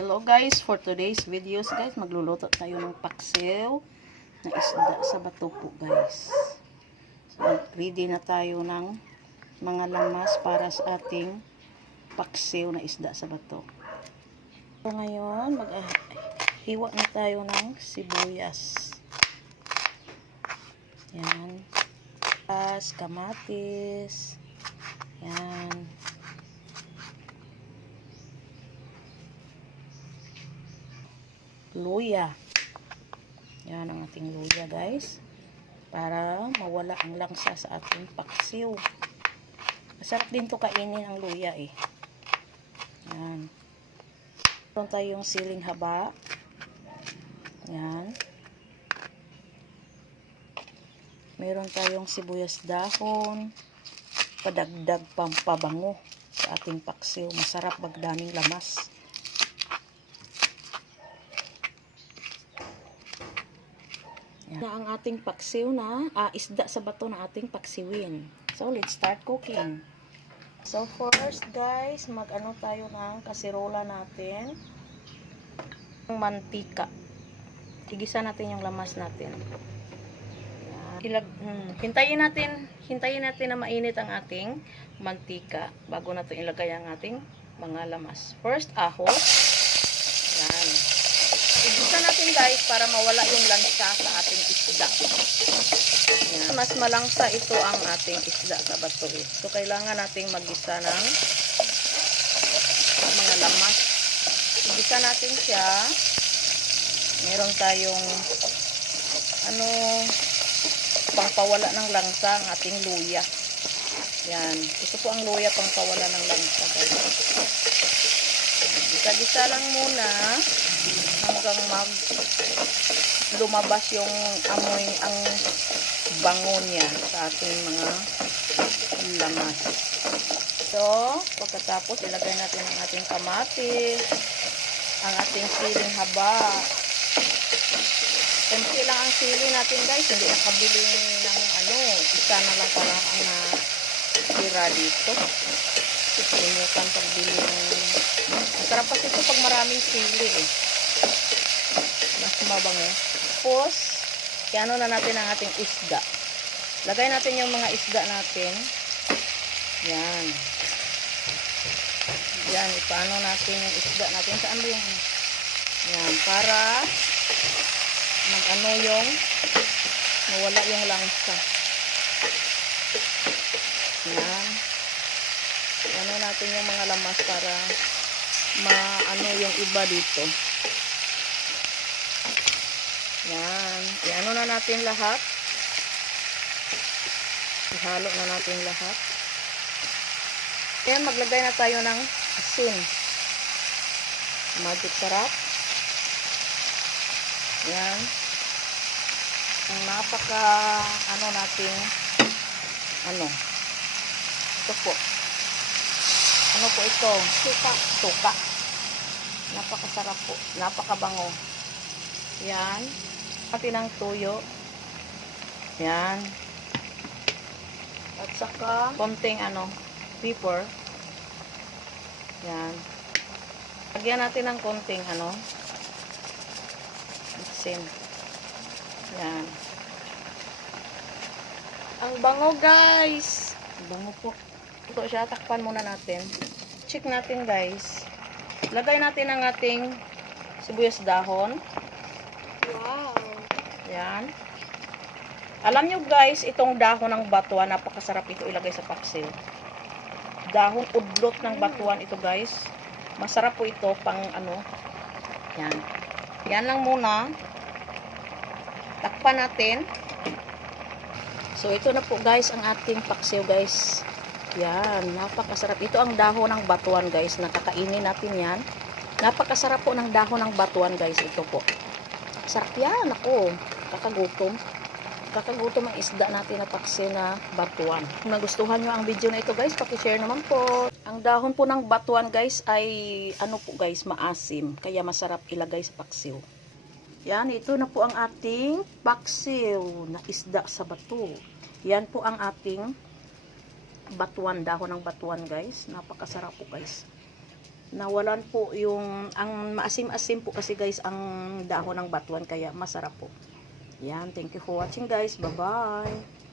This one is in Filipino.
Hello guys, for today's videos guys, magluluto tayo ng paksiw na isda sa bato po guys. So, ready na tayo ng mga lamas para sa ating paksiw na isda sa bato. So ngayon, hiwa na tayo ng sibuyas. Yan. Kamatis. Yan. Luya. Yan ang ating luya guys. Para mawala ang langsa sa ating paksiw. Masarap din to kainin ang luya eh. Yan. Meron tayong siling haba. Yan. Meron tayong sibuyas dahon. Padagdag pampabango sa ating paksiw. Masarap magdaming lamas. Yan na ang ating paksiw na isda sa bato na ating paksiwin. So, let's start cooking. So, first guys, mag-ano tayo ng kasirola natin. Ng mantika. Igisa natin yung lamas natin. Hintayin natin na mainit ang ating mantika bago natin ilagay ang ating mga lamas. First, ahos. Yan. Igisa natin guys para mawala yung lansa sa ating isda. Yan. Mas malangsa ito ang ating isda sa bato. So, kailangan nating magisa ng mga lamas. Igisa natin siya. Meron tayong pangpawala ng langsa ang ating luya. Yan. Ito po ang luya pangpawala ng langsa. Gisa-gisa lang muna hanggang lumabas yung amoy, ang bango niya sa ating mga lamas. So, pagkatapos ilagay natin ang ating kamatis, ang ating siling haba. Kunti lang ang sili natin guys, hindi nakabili ng isa na lang pala ang natira dito. Sinukan pagbili ng masarap kasi ito pag maraming sili eh. Mas mabango. Tapos, iano na natin ang ating isda. Lagay natin yung mga isda natin. Yan. Yan, ipaano natin yung isda natin. Saan ba yung yan, para yung mawala yung langsa. Yan. Ano natin yung mga lamas para yung iba dito. Yan. Iano na natin lahat. Ihalo na natin lahat. Ayan, maglagay na tayo ng asin. Magic sarap. Yan. Ang napaka natin ito po. Ano po ito? Suka. Napakasarap po. Napakabango. Yan. Pati ng tuyo. Yan. At saka konting pepper. Yan. Lagyan natin ng konting asin. Yan. Ang bango guys. Bango po. Ito siya. Takpan muna natin. Check natin guys. Lagay natin ang ating sibuyas dahon. Wow. Yan. Alam nyo guys, itong dahon ng batuan, napakasarap ito ilagay sa paksiw. Dahon udlot ng batuan ito guys. Masarap po ito pang Yan. Yan lang muna. Takpan natin. So, ito na po guys ang ating paksiw guys. Yan. Napakasarap. Ito ang dahon ng batuan guys. Nakakainin natin yan. Napakasarap po ng dahon ng batuan guys. Ito po. Sarap yan. Ako. Kakagutom. Kakagutom ang isda natin na paksiw na batuan. Kung nagustuhan nyo ang video na ito guys, pakishare naman po. Ang dahon po ng batuan guys ay po guys, maasim. Kaya masarap ilagay sa paksiw. Yan, ito na po ang ating paksiw na isda sa bato. Yan po ang ating batuan, dahon ng batuan guys. Napakasarap po guys. nawalan po yung, ang maasim-asim po kasi guys ang dahon ng batuan, kaya masarap po. Yan, thank you for watching guys. Bye-bye.